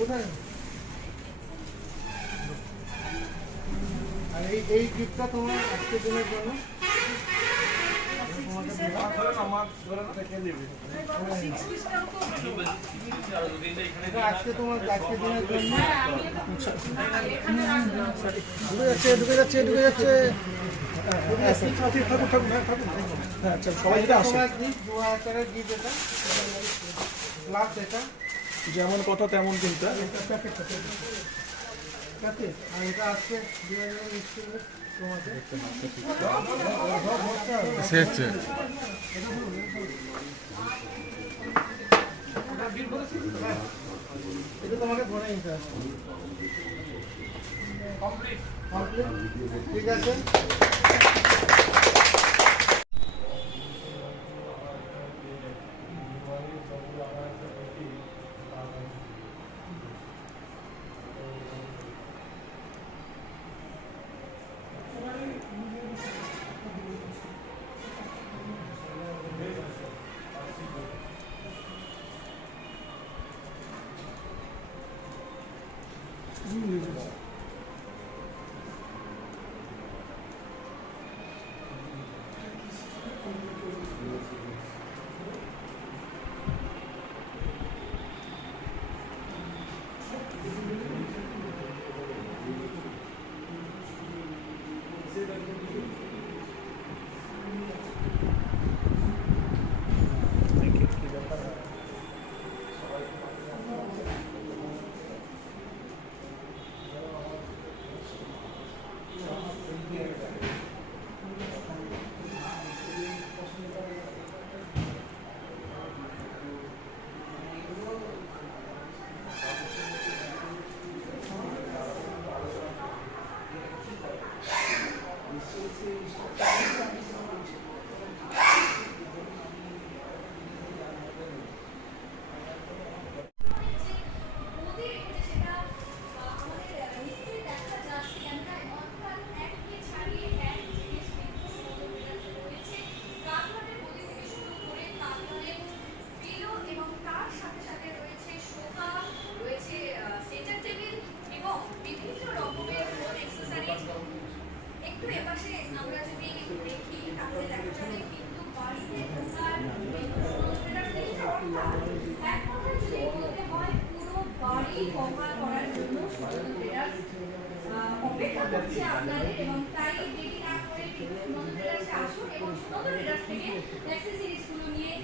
কোথায়? আর এই গিফটটা তোমার আজকের দিনের জন্য আজকে তোমার আজকের দিনের জন্য ঢুকে যাচ্ছে সবাই যেমন কথা তেমন কিন্তু আর এটা আজকে এটা তোমাকে ধরে নিতে হবে। ঠিক আছে। অপেক্ষা করছি আপনাদের এবং তাই দেরি না করে সুন্দর ট্রেডার্সে আসুন এবং সুন্দর ট্রেডার্স থেকে নেক্সট সিরিজগুলো নিয়ে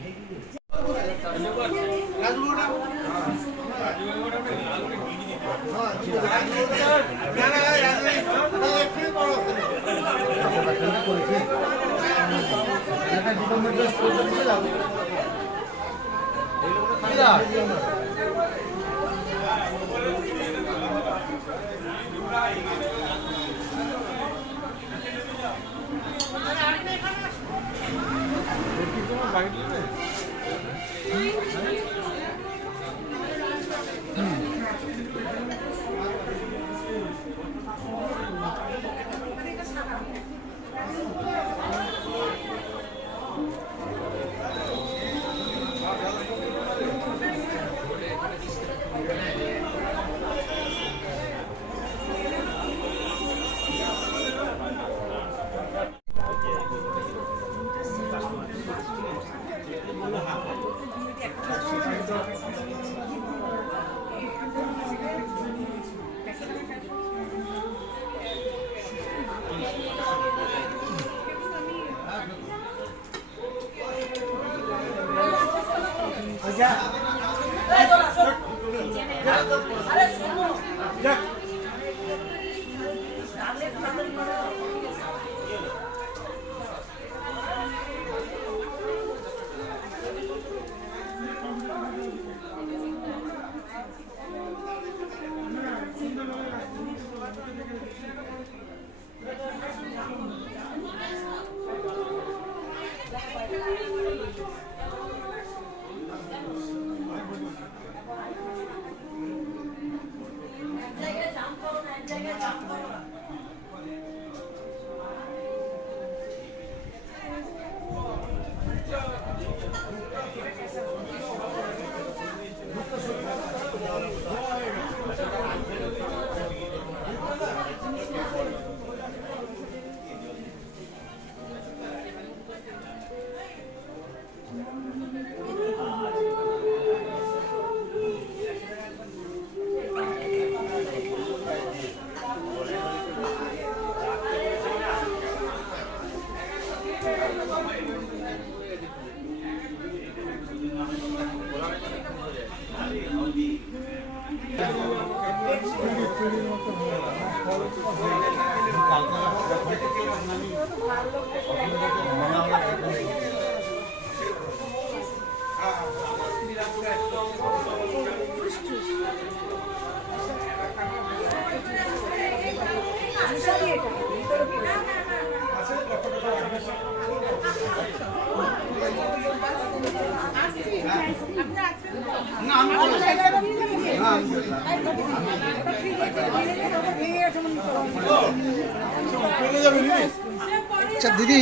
আচ্ছা দিদি,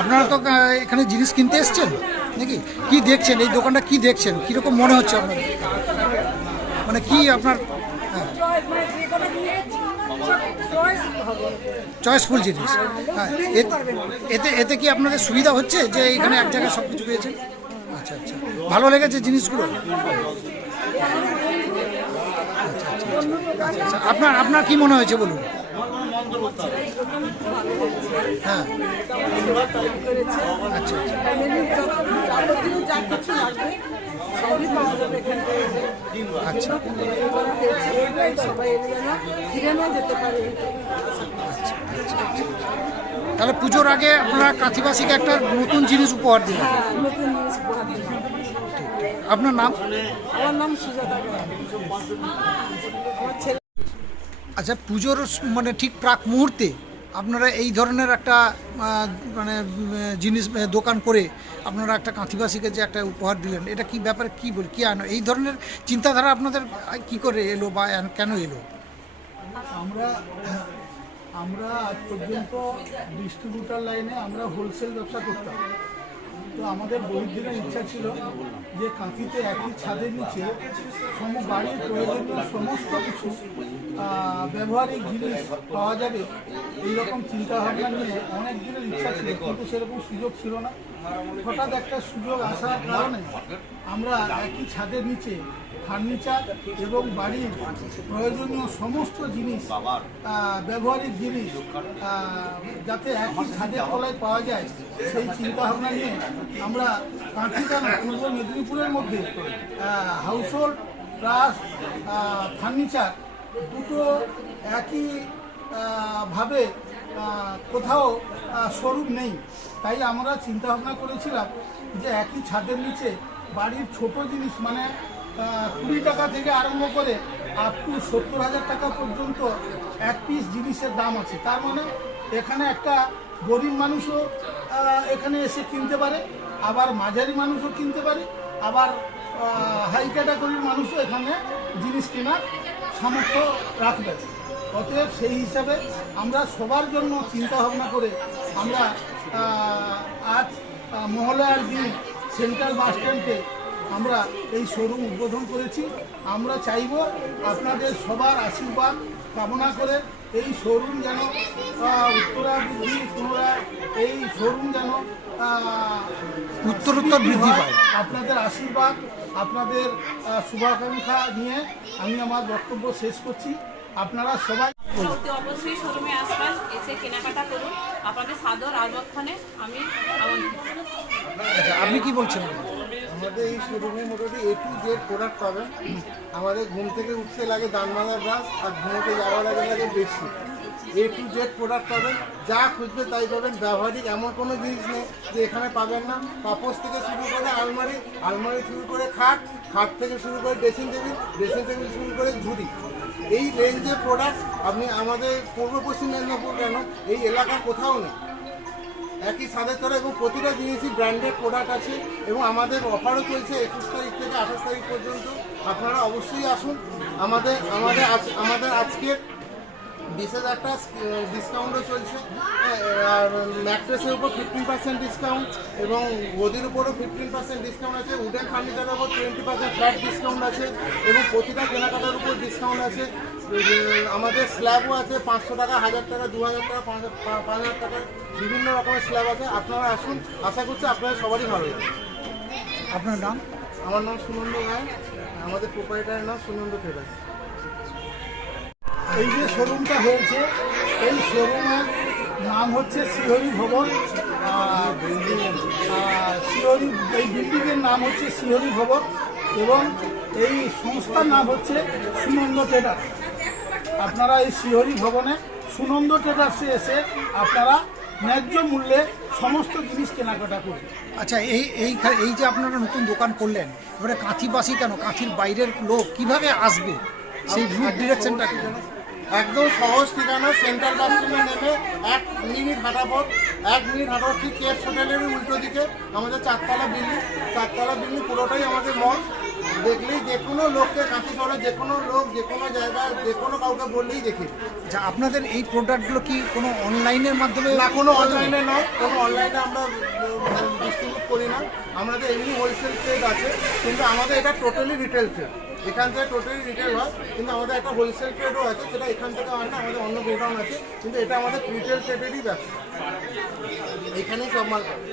আপনারা তো এখানে জিনিস কিনতে এসছেন নাকি? কি দেখছেন এই দোকানটা, কি দেখছেন, কীরকম মনে হচ্ছে আপনার? মানে কি আপনার চয়েসফুল জিনিস? হ্যাঁ, এতে এতে কি আপনাদের সুবিধা হচ্ছে যে এখানে এক জায়গায় সব কিছু পেয়েছেন? আচ্ছা আচ্ছা, ভালো লেগেছে জিনিসগুলো? আচ্ছা, আপনার আপনার কি মনে হয়েছে বলুন? হ্যাঁ, আচ্ছা আচ্ছা, তাহলে পুজোর আগে আপনারা কাঁথিবাসীকে একটা নতুন জিনিস উপহার দিলেন। আপনার নাম? আমার নাম সুজাতা। আচ্ছা, পুজোর মানে ঠিক প্রাক মুহূর্তে আপনারা এই ধরনের একটা মানে জিনিস দোকান করে আপনারা একটা কাঁথিবাসীকে যে একটা উপহার দিলেন, এটা কি ব্যাপারে, কি বল, কি আনো এই ধরনের চিন্তাধারা আপনাদের কি করে এলো বা কেন এলো? আমরা আজ পর্যন্ত ডিস্ট্রিবিউটার লাইনে আমরা হোলসেল ব্যবসা করতাম। তো আমাদের বহুদিনের ইচ্ছা ছিল যে কাঁথিতে একই ছাদের নিচে বাড়ির প্রয়োজনীয় সমস্ত কিছু ব্যবহারিক জিনিস পাওয়া যাবে, এইরকম চিন্তাভাবনা নিয়ে অনেক দিনের ইচ্ছা ছিল, কিন্তু সেরকম সুযোগ ছিল না। হঠাৎ একটা সুযোগ আসার কারণে আমরা একই ছাদের নিচে ফার্নিচার এবং বাড়ির প্রয়োজনীয় সমস্ত জিনিস, ব্যবহারিক জিনিস যাতে একই ছাদের তলায় পাওয়া যায়, সেই চিন্তাভাবনা নিয়ে আমরা কাঁথি কেন পূর্ব মেদিনীপুরের মধ্যে হাউসহোল্ড প্লাস ফার্নিচার দুটো একই ভাবে কোথাও শোরুম নেই। তাই আমরা চিন্তাভাবনা করেছিলাম যে একই ছাদের নিচে বাড়ির ছোট জিনিস, মানে 20 টাকা থেকে আরম্ভ করে আপ টু 70,000 টাকা পর্যন্ত এক পিস জিনিসের দাম আছে। তার মানে এখানে একটা গরিব মানুষও এখানে এসে কিনতে পারে, আবার মাঝারি মানুষও কিনতে পারে, আবার হাই ক্যাটাগরির মানুষও এখানে জিনিস কেনার সামর্থ্য রাখবে। অতএব সেই হিসাবে আমরা সবার জন্য চিন্তা ভাবনা করে আমরা আজ মহালয়ার দিন সেন্ট্রাল বাস স্ট্যান্ডে আমরা এই শোরুম উদ্বোধন করেছি। আমরা চাইব আপনাদের সবার আশীর্বাদ কামনা করে এই শোরুম যেন উত্তরাবৃদ্ধি, পুনরায় এই শোরুম যেন উত্তরোত্তর বৃদ্ধি পায়। আপনাদের আশীর্বাদ, আপনাদের শুভাকাঙ্ক্ষা নিয়ে আমি আমার বক্তব্য শেষ করছি। আপনারা সবাই অবশ্যই শোরুমে আসবেন, এসে কেনাকাটা করুন। আপনাদের সাদর আহ্বানে আমি আমন্ত্রিত। আচ্ছা, আপনি কি বলছেন? আমাদের এই শোরুমে মোটামুটি A to Z প্রোডাক্ট পাবেন। আমাদের ঘুম থেকে উঠতে লাগে দানমালা ব্রাশ, আর ঘুমোতে যাওয়ার আগে লাগে bedsheet. A to Z product পাবেন, যা খুঁজবে তাই পাবেন। ব্যবহারিক এমন কোনো জিনিস নেই যে এখানে পাবেন না। পাপোশ থেকে শুরু করে আলমারি, আলমারি শুরু করে খাট, খাট থেকে শুরু করে ড্রেসিং টেবিল, ড্রেসিং টেবিল শুরু করে ঝুড়ি, এই রেঞ্জের প্রোডাক্ট আপনি আমাদের পূর্ব পশ্চিম মেদিনীপুর কেন এই এলাকার কোথাও নেই। একই ছাদের তলায় এবং প্রতিটা জিনিসই ব্র্যান্ডেড প্রোডাক্ট আছে এবং আমাদের অফারও চলছে 21 তারিখ থেকে 28 তারিখ পর্যন্ত। আপনারা অবশ্যই আসুন। আমাদের আজকের বিশেষ একটা ডিসকাউন্টও চলছে। আর ম্যাট্রেসের উপর 15% ডিসকাউন্ট এবং গদির উপরও 15% ডিসকাউন্ট আছে। উডেন ফার্নিচারের উপর 20% ফ্ল্যাট ডিসকাউন্ট আছে এবং প্রতিটা কেনাকাটার উপর ডিসকাউন্ট আছে। আমাদের স্ল্যাবও আছে, 500 টাকা, 1000 টাকা, 2000 টাকা, 5000 টাকা, বিভিন্ন রকমের স্ল্যাব আছে। আপনারা আসুন, আশা করছি আপনারা সবারই ভালো লাগবে। আপনার নাম? আমার নাম সুনন্দ রায়, আমাদের প্রোপাইটারের নাম সুনন্দ ট্রেডার্স। এই যে শোরুমটা হয়েছে, এই শোরুমের নাম হচ্ছে শ্রীহরি ভবন। শ্রীহরি, এই বিল্ডিংয়ের নাম হচ্ছে শ্রীহরি ভবন। এবং এই সংস্থার নাম হচ্ছে সুনন্দ ট্রেডার। আপনারা এই শ্রীহরি ভবনে সুনন্দ ট্রেডার্সে এসে আপনারা ন্যায্য মূল্যে সমস্ত জিনিস কেনাকাটা করুন। আচ্ছা, এই যে আপনারা নতুন দোকান করলেন, এবারে কাঁথিবাসী কেন, কাঁথির বাইরের লোক কিভাবে আসবে, সেই রুট ডিরেকশনটা কি? একদম সহজ ঠিকানা, সেন্ট্রাল বাস স্ট্যান্ডে নেমে 1 মিনিট হাঁটা পথ, 1 মিনিট হাঁটা পথ ঠিক কেএফ হোটেলের উল্টো দিকে আমাদের 4 তলা বিল্ডিং পুরোটাই আমাদের মল। দেখলেই যে কোনো লোককে কাঁথি করে, যে কোনো লোক যে কোনো জায়গায় যে কোনো কাউকে বললেই দেখি। আচ্ছা, আপনাদের এই প্রোডাক্টগুলো কি কোনো অনলাইনের মাধ্যমে? না, কোনো অনলাইনে নয়, কোনো অনলাইনে আমরা ডিস্ট্রিবিউট করি না। আমাদের এমনি হোলসেল ট্রেড আছে, কিন্তু আমাদের এটা টোটালি রিটেল ট্রেড। এখান থেকে টোটালি রিটেল হয়, কিন্তু আমাদের একটা হোলসেল ট্রেডও আছে, সেটা এখান থেকে হয় না, আমাদের অন্য গোডাউন আছে, কিন্তু এটা আমাদের রিটেল ট্রেডেরই ব্যবসা। এখানেই সব মাল পাবে।